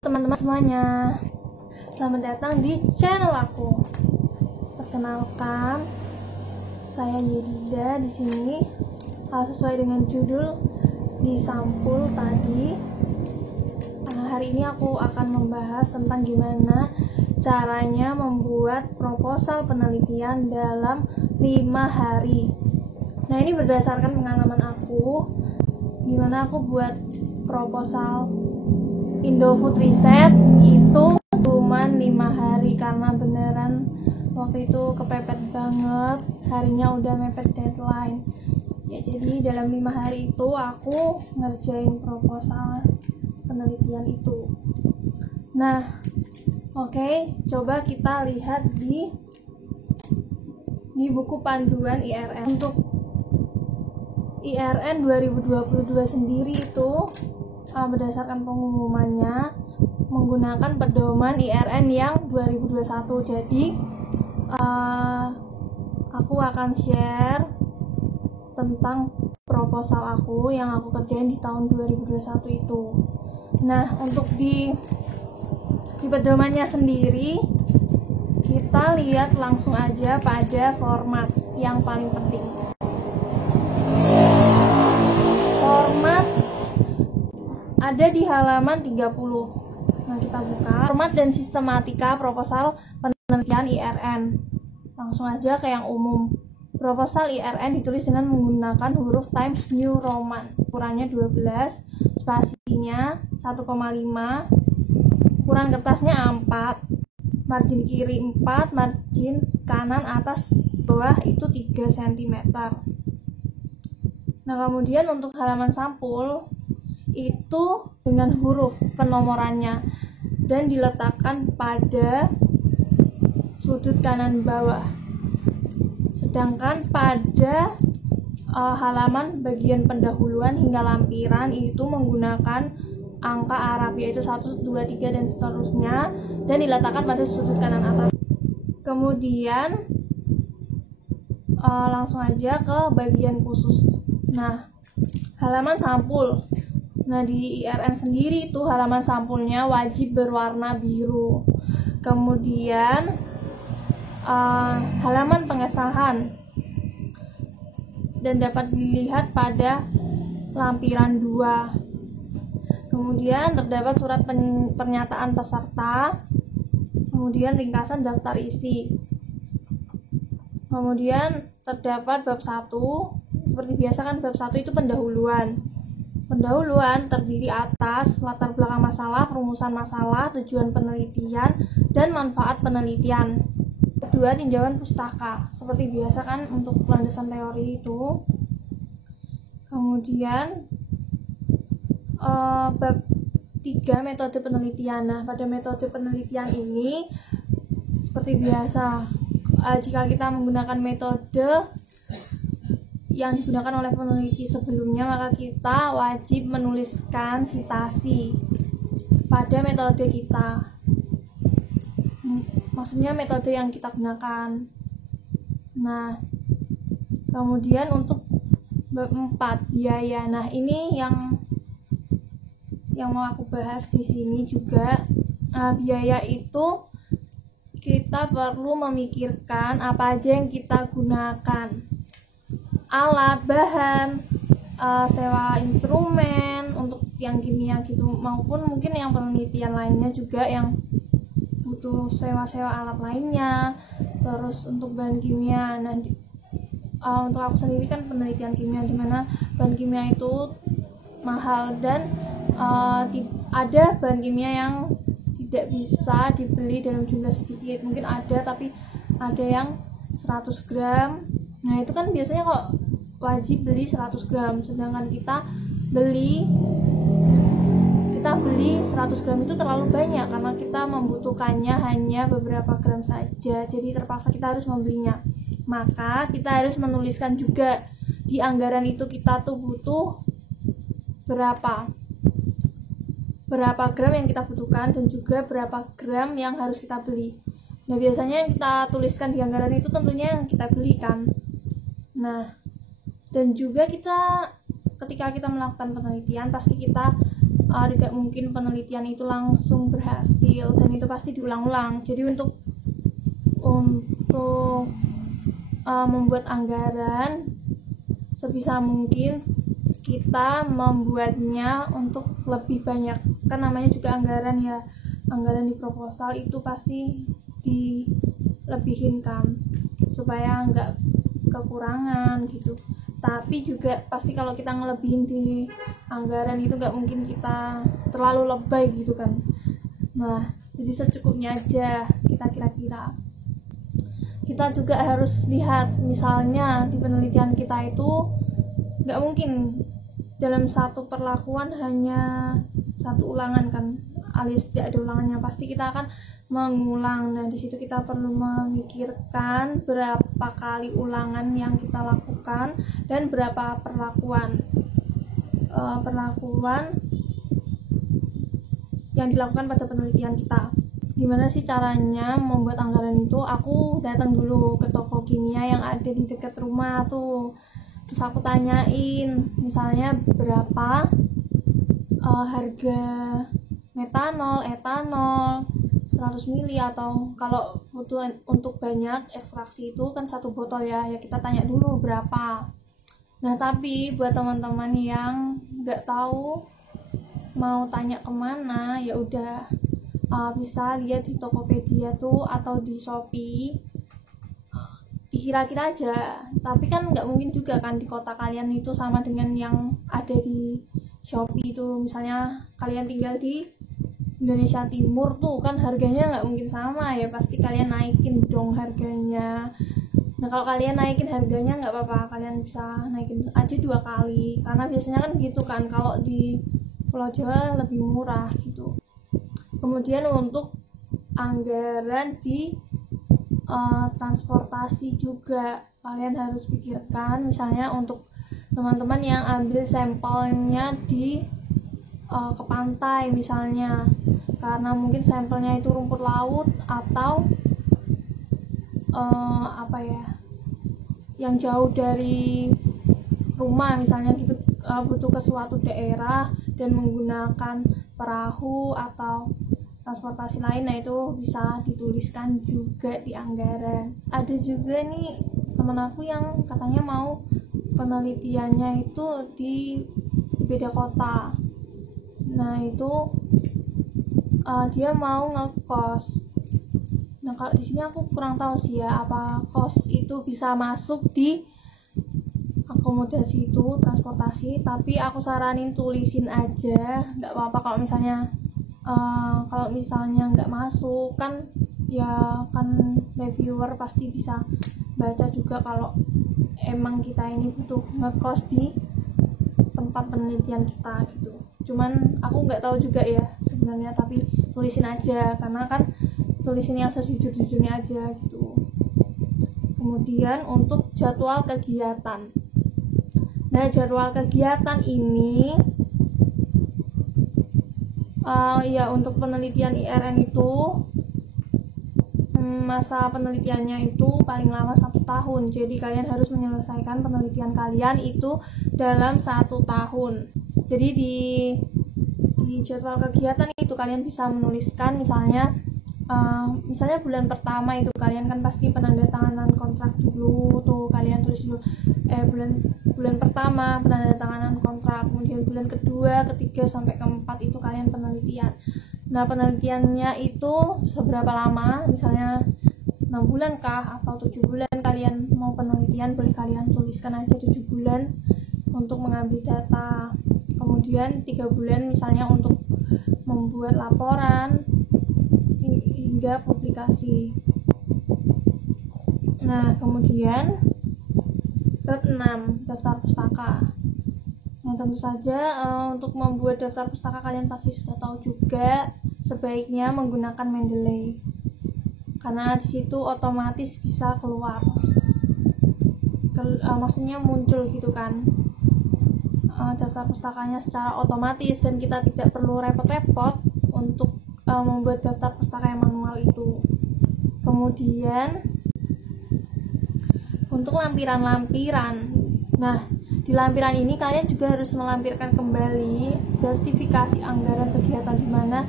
Teman-teman semuanya, selamat datang di channel aku. Perkenalkan, saya Yedida di sini. Sesuai dengan judul di sampul tadi, hari ini aku akan membahas tentang gimana caranya membuat proposal penelitian dalam 5 hari. Nah, ini berdasarkan pengalaman aku, gimana aku buat proposal Indofood Riset itu cuman 5 hari karena beneran waktu itu kepepet banget, harinya udah mepet deadline ya. Jadi dalam 5 hari itu aku ngerjain proposal penelitian itu. Nah, oke, coba kita lihat di buku panduan IRN. Untuk IRN 2022 sendiri itu berdasarkan pengumumannya menggunakan pedoman IRN yang 2021. Jadi aku akan share tentang proposal aku yang aku kerjain di tahun 2021 itu. Nah, untuk di pedomannya sendiri, kita lihat langsung aja pada format yang paling penting. Format ada di halaman 30. Nah, kita buka format dan sistematika proposal penelitian IRN. Langsung aja ke yang umum. Proposal IRN ditulis dengan menggunakan huruf Times New Roman. Ukurannya 12, spasinya 1,5, ukuran kertasnya A4, margin kiri 4, margin kanan atas bawah itu 3 cm. Nah, kemudian untuk halaman sampul itu dengan huruf penomorannya dan diletakkan pada sudut kanan bawah. Sedangkan pada halaman bagian pendahuluan hingga lampiran itu menggunakan angka Arab, yaitu 1, 2, 3 dan seterusnya, dan diletakkan pada sudut kanan atas. Kemudian langsung aja ke bagian khusus. Nah, halaman sampul. Nah, di IRN sendiri itu halaman sampulnya wajib berwarna biru. Kemudian halaman pengesahan dan dapat dilihat pada lampiran 2. Kemudian terdapat surat pernyataan peserta, kemudian ringkasan daftar isi. Kemudian terdapat bab 1. Seperti biasa kan bab 1 itu pendahuluan. Pendahuluan terdiri atas latar belakang masalah, perumusan masalah, tujuan penelitian, dan manfaat penelitian. Kedua, tinjauan pustaka. Seperti biasa kan untuk landasan teori itu. Kemudian bab 3, metode penelitian. Nah, pada metode penelitian ini seperti biasa, jika kita menggunakan metode yang digunakan oleh peneliti sebelumnya, maka kita wajib menuliskan sitasi pada metode kita. Maksudnya metode yang kita gunakan. Nah, kemudian untuk bab 4, biaya. Nah, ini yang mau aku bahas di sini juga. Biaya itu kita perlu memikirkan apa aja yang kita gunakan. Alat, bahan, sewa instrumen untuk yang kimia gitu, maupun mungkin yang penelitian lainnya juga yang butuh sewa-sewa alat lainnya. Terus untuk bahan kimia, nah untuk aku sendiri kan penelitian kimia, dimana bahan kimia itu mahal dan ada bahan kimia yang tidak bisa dibeli dalam jumlah sedikit. Mungkin ada, tapi ada yang 100 gram. Nah, itu kan biasanya kok wajib beli 100 gram, sedangkan kita beli 100 gram itu terlalu banyak karena kita membutuhkannya hanya beberapa gram saja. Jadi terpaksa kita harus membelinya. Maka kita harus menuliskan juga di anggaran itu kita tuh butuh berapa gram yang kita butuhkan dan juga berapa gram yang harus kita beli. Nah, biasanya yang kita tuliskan di anggaran itu tentunya yang kita beli kan. Nah, dan juga kita ketika kita melakukan penelitian pasti kita tidak mungkin penelitian itu langsung berhasil, dan itu pasti diulang-ulang. Jadi untuk membuat anggaran, sebisa mungkin kita membuatnya untuk lebih banyak, kan namanya juga anggaran ya. Anggaran di proposal itu pasti dilebihin kan, supaya nggak kekurangan gitu. Tapi juga pasti kalau kita ngelebihin di anggaran itu nggak mungkin kita terlalu lebay gitu kan. Nah, jadi secukupnya aja kita kira-kira. Kita juga harus lihat, misalnya di penelitian kita itu nggak mungkin dalam satu perlakuan hanya satu ulangan kan, alias tidak ada ulangannya, pasti kita akan mengulang. Nah, di situ kita perlu memikirkan berapa kali ulangan yang kita lakukan dan berapa perlakuan yang dilakukan pada penelitian kita. Gimana sih caranya membuat anggaran itu? Aku datang dulu ke toko kimia yang ada di dekat rumah tuh, terus aku tanyain misalnya berapa harga metanol, etanol 100 mili, atau kalau butuh untuk banyak ekstraksi itu kan satu botol ya kita tanya dulu berapa. Nah, tapi buat teman-teman yang nggak tahu mau tanya kemana, ya udah bisa lihat di Tokopedia tuh atau di Shopee, dikira-kira aja. Tapi kan nggak mungkin juga kan di kota kalian itu sama dengan yang ada di Shopee itu. Misalnya kalian tinggal di Indonesia Timur tuh kan harganya nggak mungkin sama ya, pasti kalian naikin dong harganya. Nah, kalau kalian naikin harganya nggak apa-apa, kalian bisa naikin aja 2 kali, karena biasanya kan gitu kan kalau di Pulau Jawa lebih murah gitu. Kemudian untuk anggaran di transportasi juga kalian harus pikirkan, misalnya untuk teman-teman yang ambil sampelnya ke pantai misalnya, karena mungkin sampelnya itu rumput laut atau yang jauh dari rumah misalnya gitu, butuh ke suatu daerah dan menggunakan perahu atau transportasi lain. Nah, itu bisa dituliskan juga di anggaran. Ada juga nih temen aku yang katanya mau penelitiannya itu di beda kota. Nah, itu dia mau ngekos. Nah, kalau di sini aku kurang tahu sih ya, apa kos itu bisa masuk di akomodasi itu, transportasi. Tapi aku saranin tulisin aja, nggak apa-apa kalau misalnya nggak masuk kan, ya kan reviewer pasti bisa baca juga kalau emang kita ini butuh ngekos di tempat penelitian kita gitu. Cuman aku nggak tahu juga ya sebenarnya, tapi tulisin aja, karena kan tulisin yang sejujur-jujurnya aja gitu. Kemudian untuk jadwal kegiatan. Nah, jadwal kegiatan ini ya untuk penelitian IRN itu masa penelitiannya itu paling lama 1 tahun. Jadi kalian harus menyelesaikan penelitian kalian itu dalam 1 tahun. Jadi di jadwal kegiatan itu kalian bisa menuliskan misalnya bulan pertama itu kalian kan pasti penandatanganan kontrak dulu tuh, kalian tulis dulu bulan pertama penandatanganan kontrak, kemudian bulan kedua, ketiga sampai keempat itu kalian penelitian. Nah, penelitiannya itu seberapa lama, misalnya 6 bulan kah atau 7 bulan kalian mau penelitian, boleh kalian tuliskan aja 7 bulan untuk mengambil data, kemudian 3 bulan misalnya untuk membuat laporan hingga publikasi. Nah, kemudian bab 6, daftar pustaka. Nah, tentu saja untuk membuat daftar pustaka kalian pasti sudah tahu juga, sebaiknya menggunakan Mendeley, karena di situ otomatis bisa keluar, maksudnya muncul gitu kan daftar pustakanya secara otomatis, dan kita tidak perlu repot-repot untuk membuat daftar pustaka yang manual itu. Kemudian untuk lampiran-lampiran, nah di lampiran ini kalian juga harus melampirkan kembali justifikasi anggaran kegiatan di mana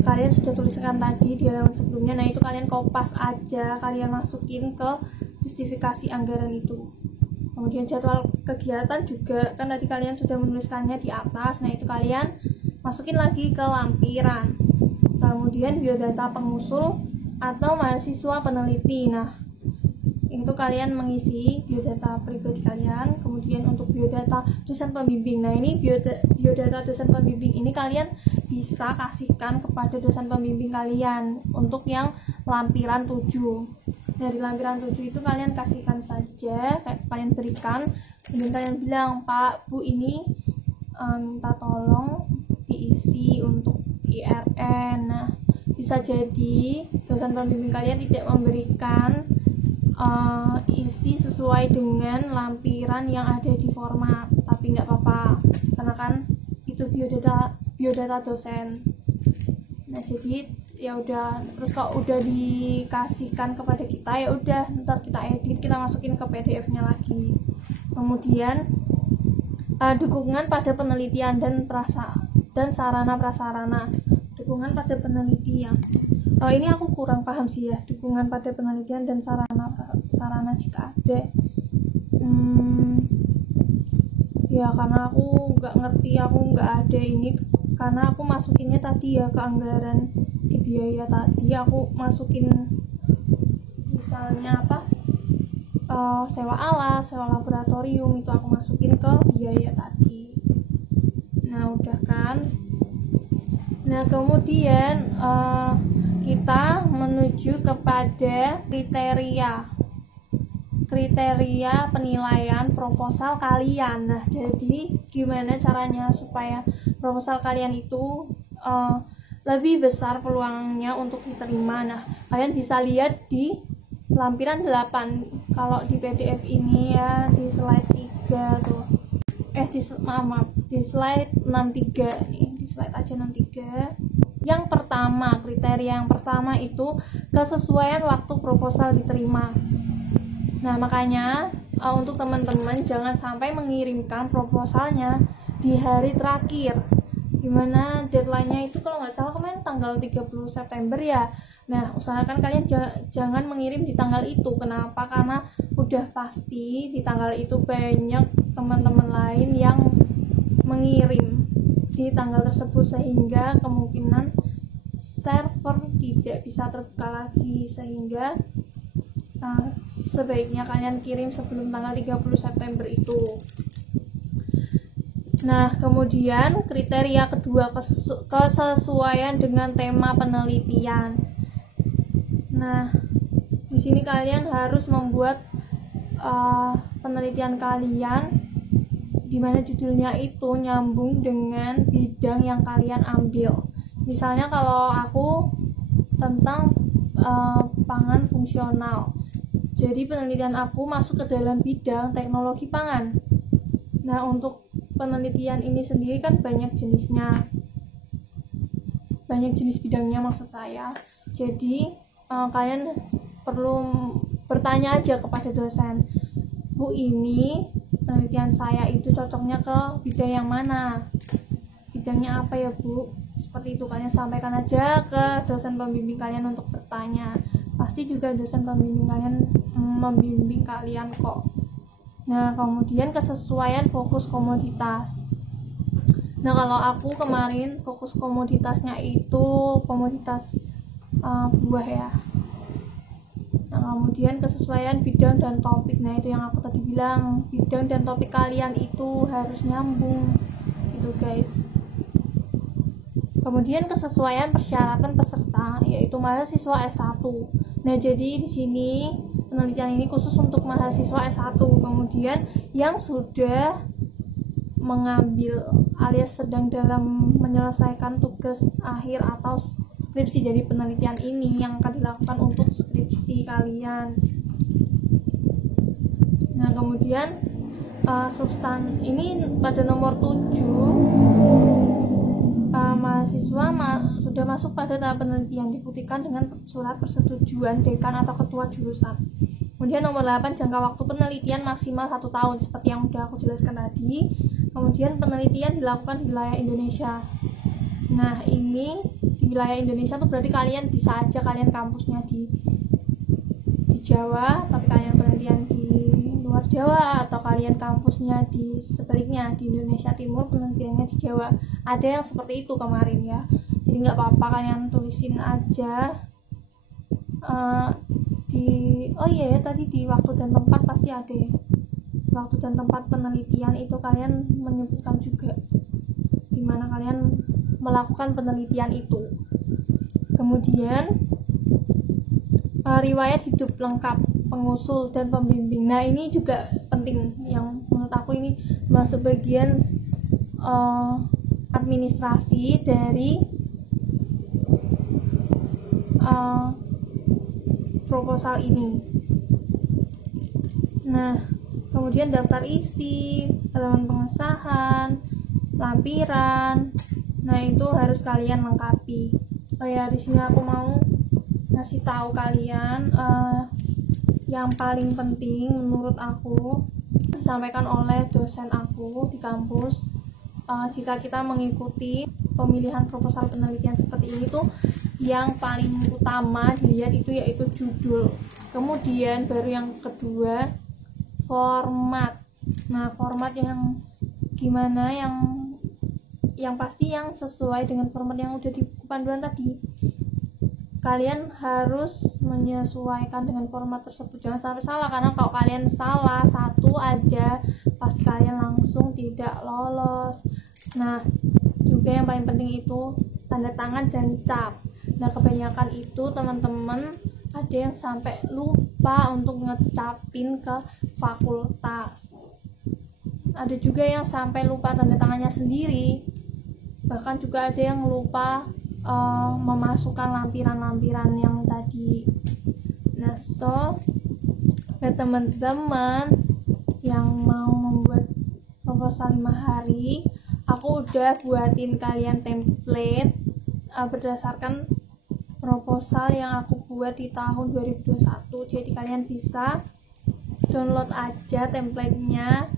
kalian sudah tuliskan tadi di halaman sebelumnya. Nah, itu kalian kopas aja, kalian masukin ke justifikasi anggaran itu. Kemudian jadwal kegiatan juga, kan tadi kalian sudah menuliskannya di atas. Nah, itu kalian masukin lagi ke lampiran. Kemudian biodata pengusul atau mahasiswa peneliti. Nah, itu kalian mengisi biodata pribadi kalian. Kemudian untuk biodata dosen pembimbing. Nah, ini biodata dosen pembimbing ini kalian bisa kasihkan kepada dosen pembimbing kalian untuk yang lampiran 7. Dari lampiran 7 itu kalian kasihkan saja, kalian berikan, kemudian kalian bilang, Pak, Bu, ini minta tolong diisi untuk IRN. Nah, bisa jadi dosen pembimbing kalian tidak memberikan isi sesuai dengan lampiran yang ada di format, tapi nggak apa-apa, karena kan itu biodata dosen. Nah, jadi ya udah, terus kalau udah dikasihkan kepada kita, ya udah ntar kita edit, kita masukin ke PDF-nya lagi. Kemudian dukungan pada penelitian dan sarana prasarana. Dukungan pada penelitian, ini aku kurang paham sih ya, dukungan pada penelitian dan sarana prasarana jika ada. Ya karena aku nggak ngerti, aku nggak ada ini, karena aku masukinnya tadi ya ke anggaran di biaya tadi, aku masukin misalnya apa, sewa alat, sewa laboratorium, itu aku masukin ke biaya tadi. Nah, udah kan. Nah, kemudian kita menuju kepada kriteria penilaian proposal kalian. Nah, jadi gimana caranya supaya proposal kalian itu lebih besar peluangnya untuk diterima. Nah, kalian bisa lihat di lampiran 8. Kalau di PDF ini ya di slide 3 tuh. Di slide 63 nih, di slide aja 63. Yang pertama, kriteria yang pertama itu kesesuaian waktu proposal diterima. Nah, makanya untuk teman-teman jangan sampai mengirimkan proposalnya di hari terakhir. Gimana deadline-nya itu kalau nggak salah kemarin tanggal 30 September ya. Nah, usahakan kalian jangan mengirim di tanggal itu. Kenapa? Karena udah pasti di tanggal itu banyak teman-teman lain yang mengirim di tanggal tersebut, sehingga kemungkinan server tidak bisa terbuka lagi, sehingga sebaiknya kalian kirim sebelum tanggal 30 September itu. Nah, kemudian kriteria kedua, kesesuaian dengan tema penelitian. Nah, di sini kalian harus membuat penelitian kalian di mana judulnya itu nyambung dengan bidang yang kalian ambil. Misalnya kalau aku tentang pangan fungsional, jadi penelitian aku masuk ke dalam bidang teknologi pangan. Nah, untuk penelitian ini sendiri kan banyak jenisnya, banyak jenis bidangnya maksud saya. Jadi kalian perlu bertanya aja kepada dosen, Bu, ini penelitian saya itu cocoknya ke bidang yang mana, bidangnya apa ya Bu, seperti itu. Kalian sampaikan aja ke dosen pembimbing kalian untuk bertanya, pasti juga dosen pembimbing kalian membimbing kalian kok. Nah, kemudian kesesuaian fokus komoditas. Nah, kalau aku kemarin fokus komoditasnya itu komoditas buah ya. Nah, kemudian kesesuaian bidang dan topik. Nah, itu yang aku tadi bilang, bidang dan topik kalian itu harus nyambung gitu guys. Kemudian kesesuaian persyaratan peserta, yaitu mahasiswa S1. Nah, jadi di sini penelitian ini khusus untuk mahasiswa S1. Kemudian yang sudah mengambil alias sedang dalam menyelesaikan tugas akhir atau skripsi. Jadi penelitian ini yang akan dilakukan untuk skripsi kalian. Nah, kemudian ini pada nomor 7 mahasiswa sudah masuk pada tahap penelitian, dibuktikan dengan surat persetujuan dekan atau ketua jurusan. Kemudian nomor 8, jangka waktu penelitian maksimal 1 tahun seperti yang udah aku jelaskan tadi. Kemudian penelitian dilakukan di wilayah Indonesia. Nah, ini di wilayah Indonesia tuh berarti kalian bisa aja kalian kampusnya di Jawa, tapi kalian penelitian di luar Jawa, atau kalian kampusnya di sebaliknya di Indonesia Timur penelitiannya di Jawa. Ada yang seperti itu kemarin ya. Jadi nggak apa-apa, kalian tulisin aja tadi di waktu dan tempat pasti ada ya. Waktu dan tempat penelitian itu kalian menyebutkan juga di mana kalian melakukan penelitian itu. Kemudian riwayat hidup lengkap pengusul dan pembimbing. Nah, ini juga penting, yang menurut aku ini masuk bagian administrasi dari proposal ini. Nah, kemudian daftar isi, halaman pengesahan, lampiran. Nah, itu harus kalian lengkapi. Di sini aku mau ngasih tahu kalian yang paling penting menurut aku disampaikan oleh dosen aku di kampus. Jika kita mengikuti pemilihan proposal penelitian seperti ini tuh yang paling utama dilihat itu yaitu judul. Kemudian baru yang kedua format. Nah, format yang gimana, yang pasti yang sesuai dengan format yang udah di panduan tadi. Kalian harus menyesuaikan dengan format tersebut, jangan sampai salah, karena kalau kalian salah satu aja pasti kalian langsung tidak lolos. Nah, juga yang paling penting itu tanda tangan dan cap. Nah, kebanyakan itu teman-teman ada yang sampai lupa untuk ngecapin ke fakultas. Ada juga yang sampai lupa tanda tangannya sendiri. Bahkan juga ada yang lupa memasukkan lampiran-lampiran yang tadi. Nah, buat teman-teman yang mau membuat proposal 5 hari, aku udah buatin kalian template berdasarkan proposal yang aku buat di tahun 2021. Jadi kalian bisa download aja templatenya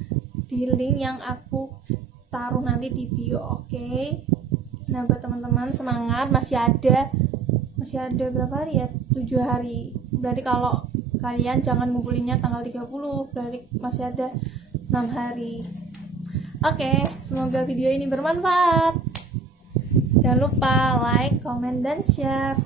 di link yang aku taruh nanti di bio, oke? Nah, buat teman-teman semangat, masih ada berapa hari ya? 7 hari. Berarti kalau kalian jangan ngumpulinnya tanggal 30, berarti masih ada 6 hari. Oke, semoga video ini bermanfaat. Jangan lupa like, comment, dan share.